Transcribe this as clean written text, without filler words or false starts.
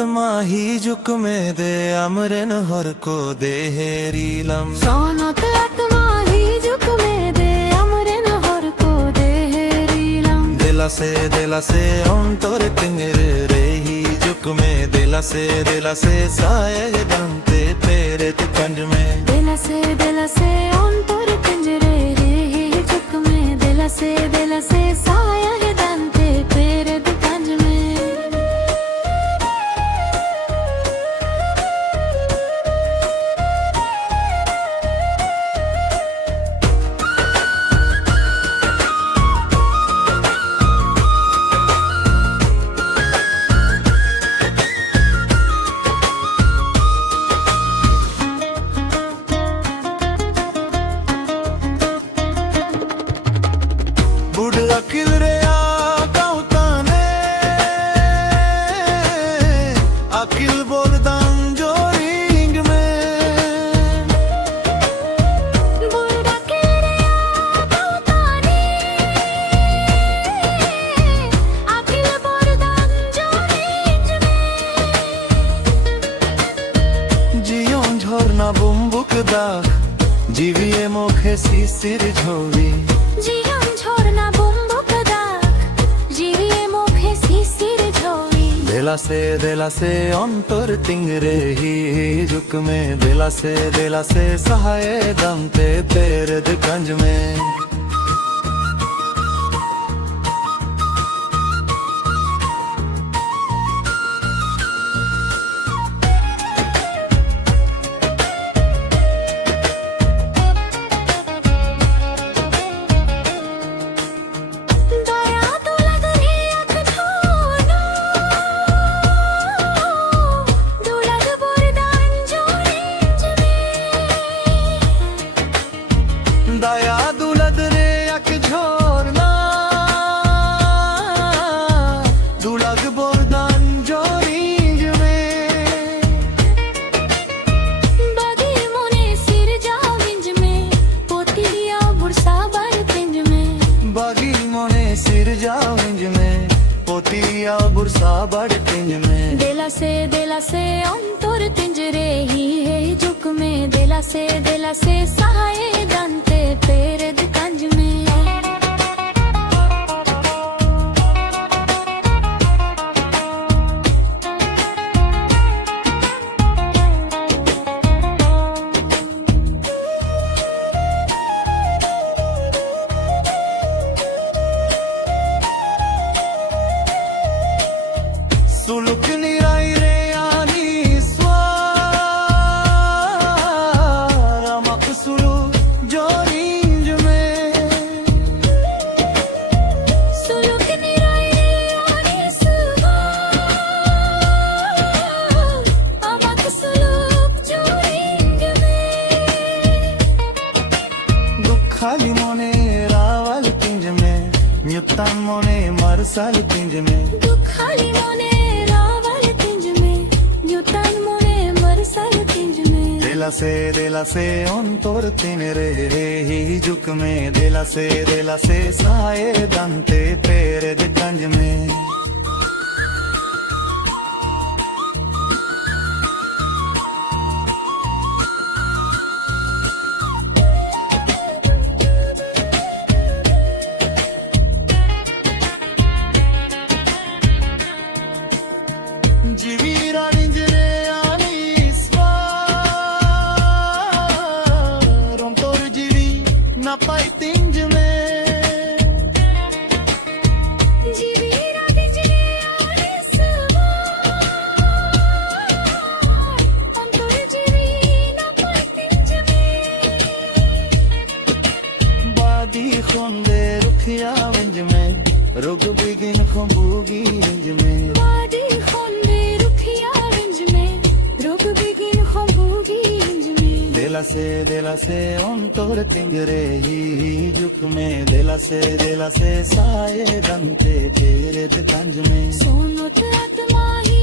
आत्मा ही जुक में दे अमरन हर को दे हेरीलम सोनत आत्मा ही जुक में दे अमरन हर को दे हेरीलम दिला से अंतर तिंगरे रे ही जुक में दिला से साये दंते तेरे कंज में दिला से अंतर तिंजरे रे ही जुक में दिला से साया है दंते तेरे कंज में अकिल रे आने अकिल बोलदान जोरिंग में बुढ़ा के रे आने अकिल बोलदान जोरिंग में जियों झरना बुम्बुक दा जीविए मुखे सिर झोली दिला से अंतर तिंगरे ही जुक में दिला से सहाय दमते तेरे कंज में दया दुलद रे अक झोरना दुलग बोरदान जोरिंग में बागी मोने सिर जाविंज में पोतिया बुरसा बार तिंज में बागी मोने सिर जाविंज में पोतिया बुरसा बार तिंज में दिला से अंतर तिंजरे ही है जुक में दिला से सहाय दंते तेरे कंज में सुलुक निराई रे आनी स्वार अमक सुलु जोरिंज में सुलुक निराई रे आनी स्वार अमक सुलुक जोरिंग में दुखाली मोने रावल तिंज में न्युत्तन मोने मरसल तिंज में दुखाली मोने दिला से अंतर तिंगरे रे ही जुक में दिला से साये दंते तेरे कंज में जीवी रानी जरे आनी स्वार अंतर जीवी ना पाई तिंज में जीवी रानी जरे आनी स्वार अंतर जीवी ना पाई तिंज में बादी खुंदे रुखिया विंज में रुग बिगिन खंबूगी इंज में बादी खुंदे रुखिया विंज में रुग बिगिन खंबूगी इंज में दिला से अंतर तिंगरे ही जुक में दिला से साये दंते तेरे कंज में सोनत आत्मा ही